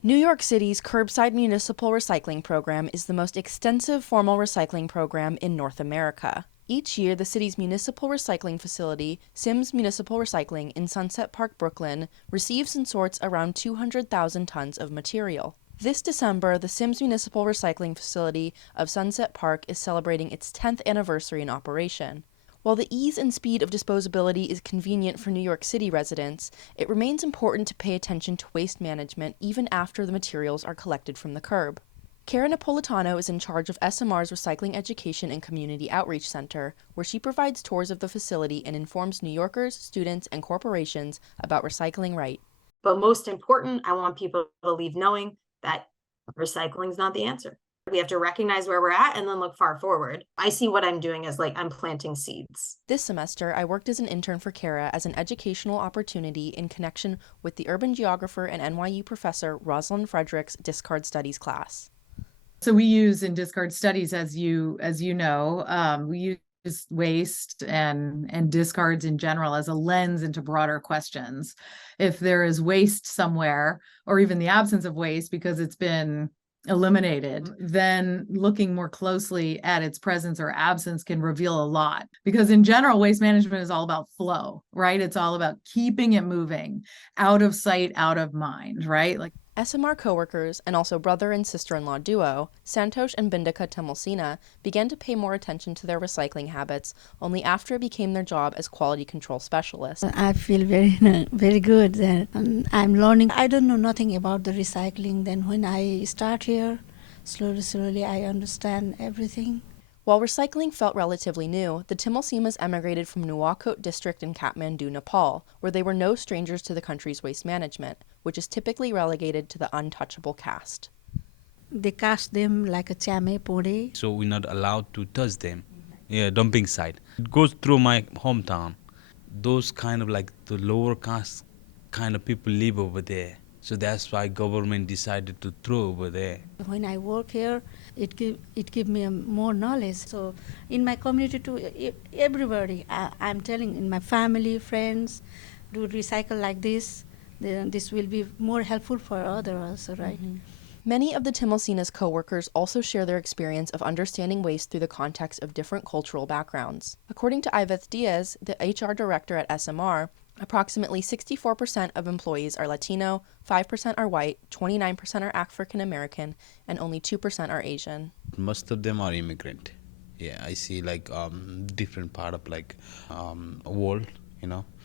New York City's curbside municipal recycling program is the most extensive formal recycling program in North America. Each year, the city's municipal recycling facility, Sims Municipal Recycling in Sunset Park, Brooklyn, receives and sorts around 200,000 tons of material. This December, the Sims Municipal Recycling Facility of Sunset Park is celebrating its 10th anniversary in operation. While the ease and speed of disposability is convenient for New York City residents, it remains important to pay attention to waste management even after the materials are collected from the curb. Cara Napolitano is in charge of SMR's Recycling Education and Community Outreach Center, where she provides tours of the facility and informs New Yorkers, students, and corporations about recycling right. But most important, I want people to leave knowing that recycling is not the answer. We have to recognize where we're at and then look far forward. I see what I'm doing as I'm planting seeds. This semester, I worked as an intern for Cara as an educational opportunity in connection with the urban geographer and NYU professor Rosalind Frederick's discard studies class. So we use in discard studies, as you know, we use waste and discards in general as a lens into broader questions. If there is waste somewhere, or even the absence of waste because it's been eliminated, then looking more closely at its presence or absence can reveal a lot. Because in general, waste management is all about flow, right? It's all about keeping it moving, out of sight, out of mind, right? SMR coworkers and also brother and sister-in-law duo, Santosh and Bindika Temalsina, began to pay more attention to their recycling habits only after it became their job as quality control specialists. I feel very good that I'm learning. I don't know nothing about the recycling. Then when I start here, slowly I understand everything. While recycling felt relatively new, the Temalsinas emigrated from Nuwakot district in Kathmandu, Nepal, where they were no strangers to the country's waste management, which is typically relegated to the untouchable caste. They cast them like a chame pode. So we're not allowed to touch them. Yeah, dumping site. It goes through my hometown. Those kind of the lower caste kind of people live over there. So that's why government decided to throw over there. When I work here, it give me more knowledge. So in my community too, everybody, I'm telling in my family, friends, do recycle like this. Then this will be more helpful for others also, right? Mm-hmm. Many of the Temalsina's co-workers also share their experience of understanding waste through the context of different cultural backgrounds. According to Iveth Diaz, the HR director at SMR, approximately 64% of employees are Latino, 5% are white, 29% are African American, and only 2% are Asian. Most of them are immigrant. Yeah, I see different part of world,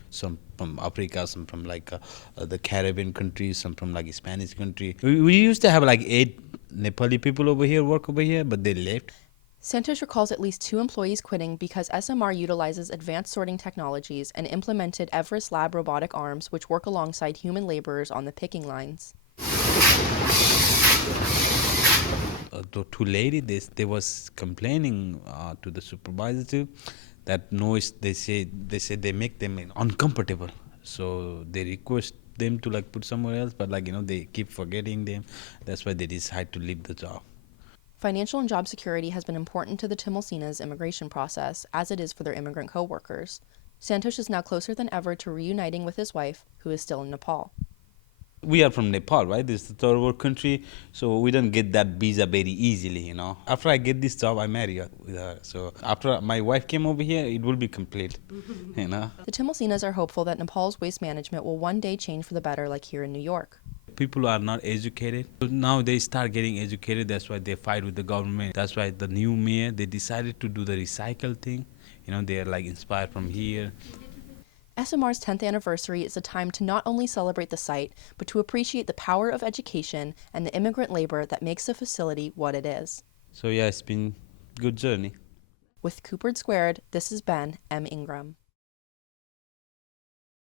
some from Africa, some from the Caribbean countries, some from Spanish country. We used to have 8 Nepali people work over here, but they left. Santosh recalls at least 2 employees quitting because SMR utilizes advanced sorting technologies and implemented Everest Lab robotic arms which work alongside human laborers on the picking lines. The 2 ladies, they was complaining to the supervisor too, that noise, they say they make them uncomfortable. So they request them to put somewhere else, but they keep forgetting them. That's why they decide to leave the job. Financial and job security has been important to the Temalsinas' immigration process, as it is for their immigrant co-workers. Santosh is now closer than ever to reuniting with his wife, who is still in Nepal. We are from Nepal, right? This is the third world country, so we don't get that visa very easily, After I get this job, I marry with her. So after my wife came over here, it will be complete, The Temalsinas are hopeful that Nepal's waste management will one day change for the better like here in New York. People are not educated. So now they start getting educated. That's why they fight with the government. That's why the new mayor, they decided to do the recycle thing. They're inspired from here. SMR's 10th anniversary is a time to not only celebrate the site, but to appreciate the power of education and the immigrant labor that makes the facility what it is. So yeah, it's been a good journey. With Coopered Squared, this is Ben M. Ingram.